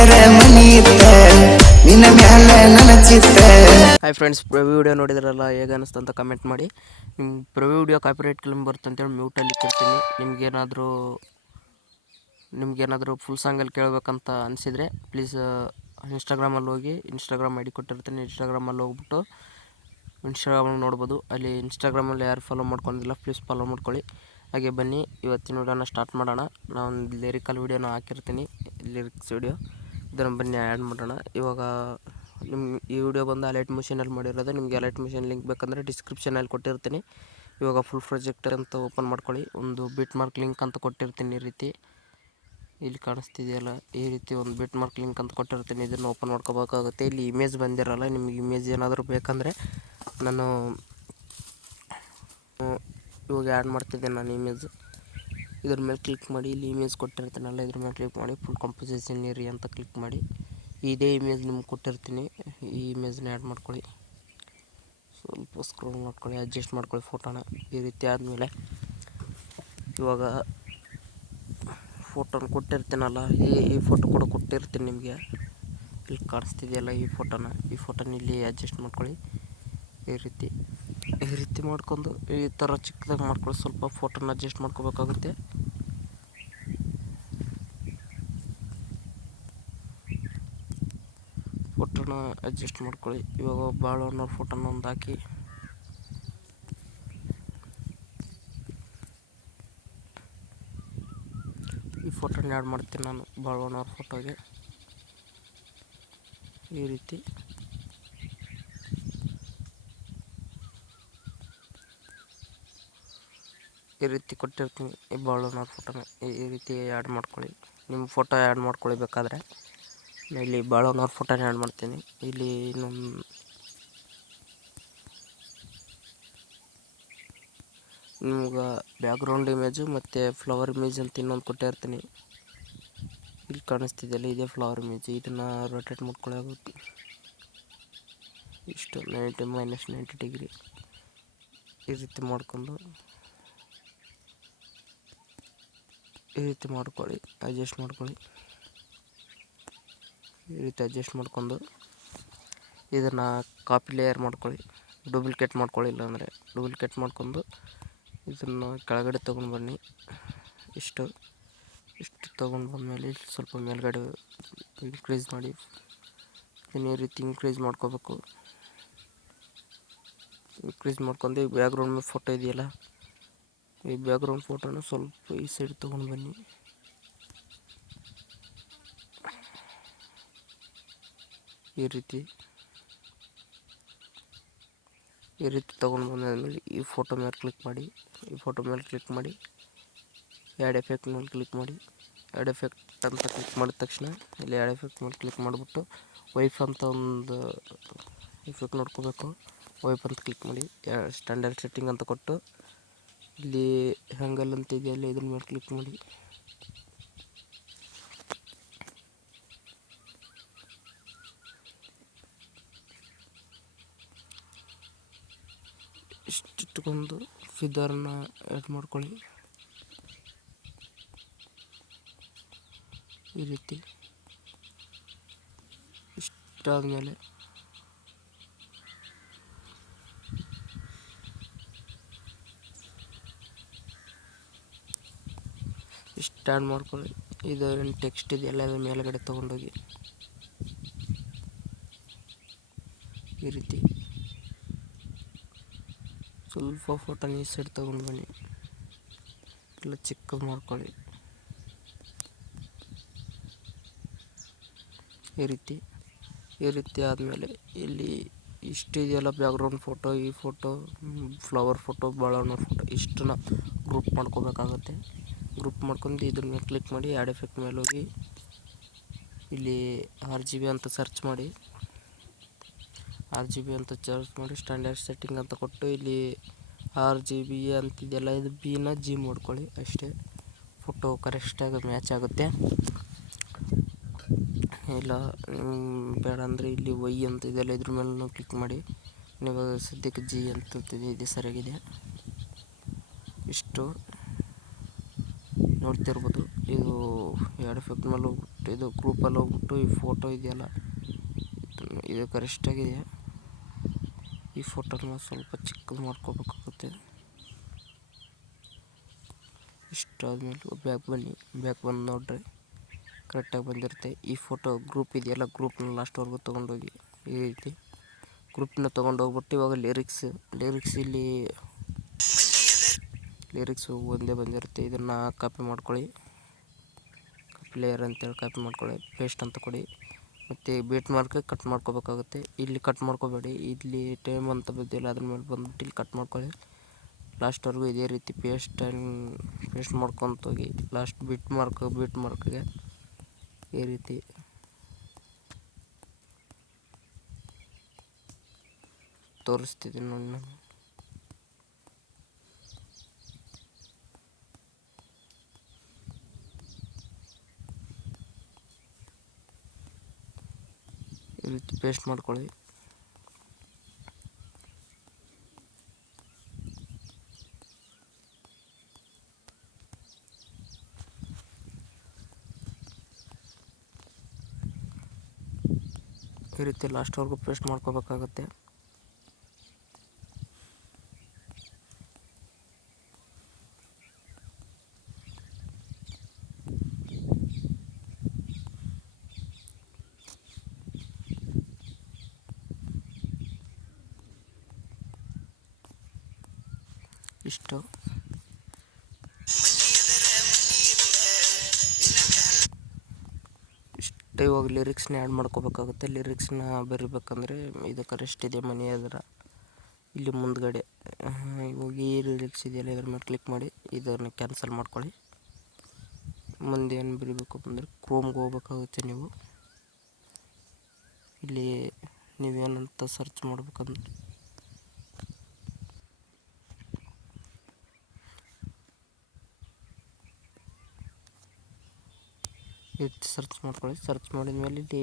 ಎಲ್ಲರ ಮನಿ ಇತ್ತ ನಿನ್ನ ಮ್ಯಾಲ ನನ್ನ ಚಿತ್ತ. ಹಾಯ್ ಫ್ರೆಂಡ್ಸ್, ಪ್ರಿವ್ಯೂ ವಿಡಿಯೋ ನೋಡಿದ್ರಲ್ಲ, ಹೇಗೆ ಅನಿಸ್ತು ಅಂತ ಕಮೆಂಟ್ ಮಾಡಿ. ನಿಮ್ಮ ಪ್ರಿವ್ಯೂ ವಿಡಿಯೋ ಕಾಪಿರೈಟ್ ಕ್ಲೇಮ್ ಬರುತ್ತೆ ಅಂತೇಳಿ ಮ್ಯೂಟಲ್ಲಿ ಇಟ್ಟಿರ್ತೀನಿ. ನಿಮ್ಗೇನಾದರೂ ಫುಲ್ ಸಾಂಗಲ್ಲಿ ಕೇಳಬೇಕಂತ ಅನಿಸಿದರೆ ಪ್ಲೀಸ್ ಇನ್ಸ್ಟಾಗ್ರಾಮಲ್ಲಿ ಹೋಗಿ, ಇನ್ಸ್ಟಾಗ್ರಾಮ್ ಐ ಡಿ ಕೊಟ್ಟಿರ್ತೀನಿ. ಇನ್ಸ್ಟಾಗ್ರಾಮಲ್ಲಿ ಹೋಗ್ಬಿಟ್ಟು ಇನ್ಸ್ಟಾಗ್ರಾಮಲ್ಲಿ ನೋಡ್ಬೋದು. ಅಲ್ಲಿ ಇನ್ಸ್ಟಾಗ್ರಾಮಲ್ಲಿ ಯಾರು ಫಾಲೋ ಮಾಡ್ಕೊಂಡಿಲ್ಲ ಪ್ಲೀಸ್ ಫಾಲೋ ಮಾಡ್ಕೊಳ್ಳಿ. ಹಾಗೆ ಬನ್ನಿ ಇವತ್ತಿನ ವಿಡಿಯೋನ ಸ್ಟಾರ್ಟ್ ಮಾಡೋಣ. ನಾನು ಲಿರಿಕಲ್ ವಿಡಿಯೋನ ಹಾಕಿರ್ತೀನಿ, ಲಿರಿಕ್ಸ್ ವಿಡಿಯೋ, ಇದನ್ನು ಬನ್ನಿ ಆ್ಯಡ್ ಮಾಡೋಣ. ಇವಾಗ ಈ ವಿಡಿಯೋ ಬಂದು ಅಲೈಟ್ ಮಿಷನಲ್ಲಿ ಮಾಡಿರೋದು. ನಿಮಗೆ ಅಲೈಟ್ ಮಿಷನ್ ಲಿಂಕ್ ಬೇಕಂದರೆ ಡಿಸ್ಕ್ರಿಪ್ಷನಲ್ಲಿ ಕೊಟ್ಟಿರ್ತೀನಿ. ಇವಾಗ ಫುಲ್ ಪ್ರಾಜೆಕ್ಟ್ ಅಂತ ಓಪನ್ ಮಾಡ್ಕೊಳ್ಳಿ. ಒಂದು ಬಿಟ್ ಮಾರ್ಕ್ ಲಿಂಕ್ ಅಂತ ಕೊಟ್ಟಿರ್ತೀನಿ. ಈ ರೀತಿ ಇಲ್ಲಿ ಕಾಣಿಸ್ತಿದೆಯಲ್ಲ, ಈ ರೀತಿ ಒಂದು ಬಿಟ್ ಮಾರ್ಕ್ ಲಿಂಕ್ ಅಂತ ಕೊಟ್ಟಿರ್ತೀನಿ. ಇದನ್ನು ಓಪನ್ ಮಾಡ್ಕೋಬೇಕಾಗುತ್ತೆ. ಇಲ್ಲಿ ಇಮೇಜ್ ಬಂದಿರಲ್ಲ, ನಿಮಗೆ ಇಮೇಜ್ ಏನಾದರೂ ಬೇಕಂದರೆ ನಾನು ಇವಾಗ ಆ್ಯಡ್ ಮಾಡ್ತಿದ್ದೆ ನಾನು ಇಮೇಜ್. ಇದ್ರ ಮೇಲೆ ಕ್ಲಿಕ್ ಮಾಡಿ, ಇಲ್ಲಿ ಇಮೇಜ್ ಕೊಟ್ಟಿರ್ತೀನಲ್ಲ, ಇದ್ರ ಮೇಲೆ ಕ್ಲಿಕ್ ಮಾಡಿ ಫುಲ್ ಕಂಪೋಸಿಷನ್ ಏರಿ ಅಂತ ಕ್ಲಿಕ್ ಮಾಡಿ ಇದೇ ಇಮೇಜ್ ನಿಮ್ಗೆ ಕೊಟ್ಟಿರ್ತೀನಿ. ಈ ಇಮೇಜ್ನ ಆ್ಯಡ್ ಮಾಡ್ಕೊಳ್ಳಿ. ಸ್ವಲ್ಪ ಸ್ಕ್ರೋಲ್ ಮಾಡ್ಕೊಳ್ಳಿ, ಅಡ್ಜಸ್ಟ್ ಮಾಡ್ಕೊಳ್ಳಿ ಫೋಟೋನ. ಈ ರೀತಿ ಆದಮೇಲೆ ಇವಾಗ ಫೋಟೋನ ಕೊಟ್ಟಿರ್ತೀನಲ್ಲ, ಈ ಫೋಟೋ ಕೂಡ ಕೊಟ್ಟಿರ್ತೀನಿ ನಿಮಗೆ. ಇಲ್ಲಿ ಕಾಣಿಸ್ತಿದೆಯಲ್ಲ ಈ ಫೋಟೋನ ಇಲ್ಲಿ ಅಡ್ಜಸ್ಟ್ ಮಾಡ್ಕೊಳ್ಳಿ. ಈ ರೀತಿ ಮಾಡ್ಕೊಂಡು ಈ ಥರ ಚಿಕ್ಕದಾಗಿ ಮಾಡ್ಕೊಳ್ಳಿ. ಸ್ವಲ್ಪ ಫೋಟೋನ ಅಡ್ಜಸ್ಟ್ ಮಾಡ್ಕೋಬೇಕಾಗುತ್ತೆ. ಫೋಟೋನ ಅಡ್ಜಸ್ಟ್ ಮಾಡ್ಕೊಳ್ಳಿ. ಇವಾಗ ಬಾಳಣ್ಣವ್ರ ಫೋಟೋನ ಒಂದು ಹಾಕಿ ಈ ಫೋಟೋನ ಆ್ಯಡ್ ಮಾಡ್ತೀನಿ ನಾನು ಬಾಳಣ್ಣವ್ರ ಫೋಟೋಗೆ. ಈ ರೀತಿ ಕೊಟ್ಟಿರ್ತೀನಿ. ಈ ಬಾಳಣ್ಣವ್ರ ಫೋಟೋನ ಈ ರೀತಿ ಆ್ಯಡ್ ಮಾಡ್ಕೊಳ್ಳಿ. ನಿಮ್ಮ ಫೋಟೋ ಆ್ಯಡ್ ಮಾಡ್ಕೊಳ್ಳಿ ಬೇಕಾದರೆ. ಇಲ್ಲಿ ಬಾಳಣ್ಣವ್ರ ಫೋಟೋನ ಆ್ಯಡ್ ಮಾಡ್ತೀನಿ. ಇಲ್ಲಿ ನಿಮ್ಗೆ ಬ್ಯಾಕ್ಗ್ರೌಂಡ್ ಇಮೇಜು ಮತ್ತು ಫ್ಲವರ್ ಇಮೇಜ್ ಅಂತ ಇನ್ನೊಂದು ಕೊಟ್ಟಿರ್ತೀನಿ. ಇಲ್ಲಿ ಕಾಣಿಸ್ತಿದೆಯಲ್ಲ, ಇದೇ ಫ್ಲವರ್ ಇಮೇಜ್. ಇದನ್ನು ರೊಟೇಟ್ ಮಾಡ್ಕೊಳ್ಳಿ ಆಗುತ್ತೆ. ಇಷ್ಟು -90 ಡಿಗ್ರಿ ಈ ರೀತಿ ಮಾಡ್ಕೊಂಡು ಈ ರೀತಿ ಮಾಡ್ಕೊಳ್ಳಿ, ಅಡ್ಜಸ್ಟ್ ಮಾಡ್ಕೊಳ್ಳಿ. ಈ ರೀತಿ ಅಡ್ಜಸ್ಟ್ ಮಾಡ್ಕೊಂಡು ಇದನ್ನು ಕಾಪಿ ಲೇಯರ್ ಮಾಡ್ಕೊಳ್ಳಿ, ಡೂಪ್ಲಿಕೇಟ್ ಮಾಡ್ಕೊಳ್ಳಿ. ಇಲ್ಲಾಂದರೆ ಡೂಪ್ಲಿಕೇಟ್ ಮಾಡ್ಕೊಂಡು ಇದನ್ನು ಕೆಳಗಡೆ ತೊಗೊಂಡು ಬನ್ನಿ. ಇಷ್ಟು ತೊಗೊಂಡು ಬಂದಮೇಲೆ ಸ್ವಲ್ಪ ಮೇಲ್ಗಡೆ ಇನ್ಕ್ರೀಸ್ ಮಾಡಿ. ಇದನ್ನು ಈ ರೀತಿ ಇನ್ಕ್ರೀಸ್ ಮಾಡ್ಕೋಬೇಕು. ಇನ್ಕ್ರೀಸ್ ಮಾಡ್ಕೊಂಡು ಈ ಬ್ಯಾಕ್ಗ್ರೌಂಡ್ ಮೇಲೆ ಫೋಟೋ ಇದೆಯಲ್ಲ, ಈ ಬ್ಯಾಕ್ಗ್ರೌಂಡ್ ಫೋಟೋನ ಸ್ವಲ್ಪ ಈ ಸೈಡ್ ತೊಗೊಂಡು ಬನ್ನಿ. ಈ ರೀತಿ ತೊಗೊಂಡು ಬಂದಾದ್ಮೇಲೆ ಈ ಫೋಟೋ ಮೇಲೆ ಕ್ಲಿಕ್ ಮಾಡಿ. ಆ್ಯಡ್ ಎಫೆಕ್ಟ್ ಮೇಲೆ ಕ್ಲಿಕ್ ಮಾಡಿ. ಆ್ಯಡ್ ಎಫೆಕ್ಟ್ ಅಂತ ಕ್ಲಿಕ್ ಮಾಡಿದ ತಕ್ಷಣ ಇಲ್ಲಿ ಆ್ಯಡ್ ಎಫೆಕ್ಟ್ ಮೇಲೆ ಕ್ಲಿಕ್ ಮಾಡಿಬಿಟ್ಟು ವೈಫ್ ಅಂತ ಒಂದು ಎಫೆಕ್ಟ್ ನೋಡ್ಕೋಬೇಕು. ವೈಫ್ ಅಂತ ಕ್ಲಿಕ್ ಮಾಡಿ. ಸ್ಟ್ಯಾಂಡರ್ಡ್ ಸೆಟ್ಟಿಂಗ್ ಅಂತ ಕೊಟ್ಟು ಇಲ್ಲಿ ಹ್ಯಾಂಗಲ್ ಅಂತ ಇದೆಯಲ್ಲ, ಇದ್ರ ಮೇಲೆ ಕ್ಲಿಕ್ ಮಾಡಿ. ಇಷ್ಟಿಟ್ಕೊಂಡು ಫಿದರ್ನ ಆ್ಯಡ್ ಮಾಡ್ಕೊಳ್ಳಿ. ಈ ರೀತಿ ಇಷ್ಟಾದಮೇಲೆ ಆ್ಯಡ್ ಮಾಡ್ಕೊಳ್ಳಿ. ಇದು ಟೆಕ್ಸ್ಟ್ ಇದೆಯಲ್ಲ, ಅದ್ರ ಮೇಲ್ಗಡೆ ತೊಗೊಂಡೋಗಿ ಈ ರೀತಿ ಸ್ವಲ್ಪ ಫೋಟೋನ ಈ ಸೈಡ್ ತೊಗೊಂಡು ಬನ್ನಿ. ಎಲ್ಲ ಚಿಕ್ಕದು ಮಾಡ್ಕೊಳ್ಳಿ. ಈ ರೀತಿ ಆದಮೇಲೆ ಇಲ್ಲಿ ಇಷ್ಟಿದೆಯಲ್ಲ ಬ್ಯಾಕ್ಗ್ರೌಂಡ್ ಫೋಟೋ, ಈ ಫೋಟೋ, ಫ್ಲವರ್ ಫೋಟೋ, ಬಾಳಣ್ಣವ್ರ ಫೋಟೋ, ಇಷ್ಟನ್ನ ಗ್ರೂಪ್ ಮಾಡ್ಕೋಬೇಕಾಗುತ್ತೆ. ಗ್ರೂಪ್ ಮಾಡ್ಕೊಂಡು ಇದ್ರ ಮೇಲೆ ಕ್ಲಿಕ್ ಮಾಡಿ. ಆ್ಯಡ್ ಎಫೆಕ್ಟ್ ಮೇಲೆ ಹೋಗಿ ಇಲ್ಲಿ RGB ಅಂತ ಸರ್ಚ್ ಮಾಡಿ. ಸ್ಟ್ಯಾಂಡರ್ಡ್ ಸೆಟ್ಟಿಂಗ್ ಅಂತ ಕೊಟ್ಟು ಇಲ್ಲಿ RGB ಅಂತಿದೆಯಲ್ಲ, ಇದು ಬಿನ G ಮಾಡ್ಕೊಳ್ಳಿ. ಅಷ್ಟೇ, ಫೋಟೋ ಕರೆಕ್ಟಾಗಿ ಮ್ಯಾಚ್ ಆಗುತ್ತೆ. ಇಲ್ಲ ಬೇಡ ಅಂದರೆ ಇಲ್ಲಿ Y ಅಂತ ಇದೆಯಲ್ಲ, ಇದ್ರ ಮೇಲೆ ಕ್ಲಿಕ್ ಮಾಡಿ. ನೀವು ಸದ್ಯಕ್ಕೆ G ಅಂತ ಇದೆ ಸರಿಯಾಗಿದೆ. ಇಷ್ಟು ನೋಡ್ತಿರ್ಬೋದು. ಇದು ಎರಡು ಎಫೆಕ್ಟ್ ಮೇಲೆ ಹೋಗ್ಬಿಟ್ಟು ಇದು ಗ್ರೂಪಲ್ಲಿ ಹೋಗ್ಬಿಟ್ಟು ಈ ಫೋಟೋ ಇದೆಯಲ್ಲ ಇದು ಕರೆಕ್ಟಾಗಿದೆ. ಈ ಫೋಟೋನ ಸ್ವಲ್ಪ ಚಿಕ್ಕದು ಮಾಡ್ಕೋಬೇಕಾಗುತ್ತೆ. ಇಷ್ಟಾದ್ಮೇಲೆ ಬ್ಯಾಕ್ ಬನ್ನಿ. ಬ್ಯಾಕ್ ಬಂದು ನೋಡ್ರಿ ಕರೆಕ್ಟಾಗಿ ಬಂದಿರುತ್ತೆ. ಈ ಫೋಟೋ ಗ್ರೂಪ್ ಇದೆಯಲ್ಲ ಗ್ರೂಪ್ನ ಲಾಸ್ಟ್ವರೆಗೂ ತೊಗೊಂಡೋಗಿ ಈ ರೀತಿ ಗ್ರೂಪ್ನ ತೊಗೊಂಡೋಗ್ಬಿಟ್ಟು ಇವಾಗ ಲಿರಿಕ್ಸ್ ಇಲ್ಲಿ ಲಿರಿಕ್ಸು ಒಂದೇ ಬಂದಿರುತ್ತೆ. ಇದನ್ನು ಕಾಪಿ ಮಾಡ್ಕೊಳ್ಳಿ, ಕಾಪಿ ಲೇಯರ್ ಅಂತೇಳಿ ಕಾಪಿ ಮಾಡ್ಕೊಳ್ಳಿ, ಪೇಸ್ಟ್ ಅಂತ ಕೊಡಿ. ಮತ್ತು ಬೀಟ್ ಮಾರ್ಕ್ ಕಟ್ ಮಾಡ್ಕೋಬೇಕಾಗುತ್ತೆ. ಇಲ್ಲಿ ಕಟ್ ಮಾಡ್ಕೋಬೇಡಿ, ಇಲ್ಲಿ ಟೈಮ್ ಅಂತ ಬಂದಿಲ್ಲ ಅದ್ರ ಮೇಲೆ ಬಂದ್ಬಿಟ್ಟು ಇಲ್ಲಿ ಕಟ್ ಮಾಡ್ಕೊಳ್ಳಿ. ಲಾಸ್ಟ್ವರೆಗೂ ಇದೇ ರೀತಿ ಪೇಸ್ಟ್ ಮಾಡ್ಕೊತ ಹೋಗಿ ಲಾಸ್ಟ್ ಬೀಟ್ ಮಾರ್ಕ್ಗೆ ಈ ರೀತಿ ತೋರಿಸ್ತಿದ್ದೀನಿ ನೋಡಿ ನಾನು. ಈ ರೀತಿ ಪೇಸ್ಟ್ ಮಾಡ್ಕೊಳ್ಳಿ. ಈ ರೀತಿ ಲಾಸ್ಟ್ವರೆಗೂ ಪೇಸ್ಟ್ ಮಾಡ್ಕೋಬೇಕಾಗತ್ತೆ. ಇಷ್ಟು ಇವಾಗ ಲಿರಿಕ್ಸ್ನ ಆ್ಯಡ್ ಮಾಡ್ಕೋಬೇಕಾಗುತ್ತೆ. ಲಿರಿಕ್ಸ್ನ ಬರಿಬೇಕಂದ್ರೆ ಇದು ಕರೆಕ್ಟ್ ಇದೆ ಮನಿ ಅದರ ಇಲ್ಲಿ ಮುಂದ್ಗಡೆ ಇವಾಗ ಈ ಲಿರಿಕ್ಸ್ ಇದೆಯಲ್ಲ ಇದ್ರ ಮೇಲೆ ಕ್ಲಿಕ್ ಮಾಡಿ ಇದನ್ನು ಕ್ಯಾನ್ಸಲ್ ಮಾಡ್ಕೊಳ್ಳಿ. ಮುಂದೆ ಏನು ಬರಿಬೇಕು ಅಂದರೆ ಕ್ರೋಮ್ಗೆ ಹೋಗ್ಬೇಕಾಗುತ್ತೆ. ನೀವು ಇಲ್ಲಿ ನೀವೇನಂತ ಸರ್ಚ್ ಮಾಡ್ಬೇಕಂದ್ರೆ ಸರ್ಚ್ ಮಾಡ್ಕೊಳ್ಳಿ. ಸರ್ಚ್ ಮಾಡಿದ ಮೇಲೆ ಇಲ್ಲಿ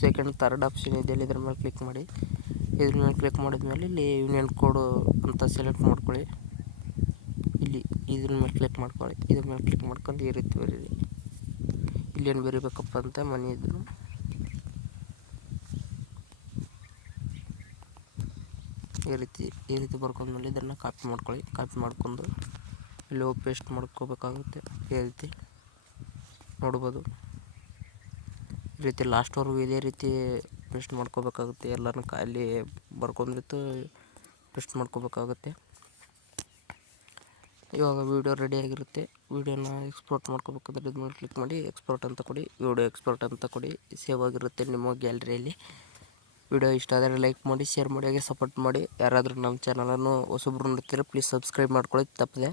ಸೆಕೆಂಡ್ ಥರ್ಡ್ ಆಪ್ಷನ್ ಇದೆಯಲ್ಲ ಇದ್ರ ಮೇಲೆ ಕ್ಲಿಕ್ ಮಾಡಿ. ಇದ್ರ ಮೇಲೆ ಕ್ಲಿಕ್ ಮಾಡಿದ್ಮೇಲೆ ಇಲ್ಲಿ ಯೂನಿಯನ್ ಕೋಡ್ ಅಂತ ಸೆಲೆಕ್ಟ್ ಮಾಡ್ಕೊಳ್ಳಿ. ಇಲ್ಲಿ ಇದ್ರ ಮೇಲೆ ಕ್ಲಿಕ್ ಮಾಡ್ಕೊಳ್ಳಿ. ಇದ್ರ ಮೇಲೆ ಕ್ಲಿಕ್ ಮಾಡ್ಕೊಂಡು ಈ ರೀತಿ ಬರೀರಿ. ಇಲ್ಲೇನು ಬರೀಬೇಕಪ್ಪ ಅಂತ ಮನಿ ಇದ್ರು ಈ ರೀತಿ ಬರ್ಕೊಂಡ್ಮೇಲೆ ಇದನ್ನು ಕಾಪಿ ಮಾಡ್ಕೊಳ್ಳಿ. ಕಾಪಿ ಮಾಡ್ಕೊಂಡು ಇಲ್ಲಿ ಹೋಗಿ ಪೇಸ್ಟ್ ಮಾಡ್ಕೋಬೇಕಾಗುತ್ತೆ. ಈ ರೀತಿ ನೋಡ್ಬೋದು. ಈ ರೀತಿ ಲಾಸ್ಟ್ವರೆಗೂ ಇದೇ ರೀತಿ ಪೇಸ್ಟ್ ಮಾಡ್ಕೋಬೇಕಾಗುತ್ತೆ. ಎಲ್ಲನೂ ಅಲ್ಲಿ ಬರ್ಕೊಂಡಿತ್ತು ಪೇಸ್ಟ್ ಮಾಡ್ಕೋಬೇಕಾಗುತ್ತೆ. ಇವಾಗ ವೀಡಿಯೋ ರೆಡಿಯಾಗಿರುತ್ತೆ. ವೀಡಿಯೋನ ಎಕ್ಸ್ಪೋರ್ಟ್ ಮಾಡ್ಕೋಬೇಕಾದ್ರೆ ಇದು ಮೇಲೆ ಕ್ಲಿಕ್ ಮಾಡಿ ಎಕ್ಸ್ಪೋರ್ಟ್ ಅಂತ ಕೊಡಿ. ವಿಡಿಯೋ ಎಕ್ಸ್ಪೋರ್ಟ್ ಅಂತ ಕೊಡಿ. ಸೇವ್ ಆಗಿರುತ್ತೆ ನಿಮ್ಮ ಗ್ಯಾಲರಿಯಲ್ಲಿ. ವಿಡಿಯೋ ಇಷ್ಟ ಆದರೆ ಲೈಕ್ ಮಾಡಿ, ಶೇರ್ ಮಾಡಿ, ಹಾಗೆ ಸಪೋರ್ಟ್ ಮಾಡಿ. ಯಾರಾದರೂ ನಮ್ಮ ಚಾನಲನ್ನು ಹೊಸಬ್ರು ನೋಡ್ತೀರಾ ಪ್ಲೀಸ್ ಸಬ್ಸ್ಕ್ರೈಬ್ ಮಾಡ್ಕೊಳ್ಳಿ ತಪ್ಪದೆ.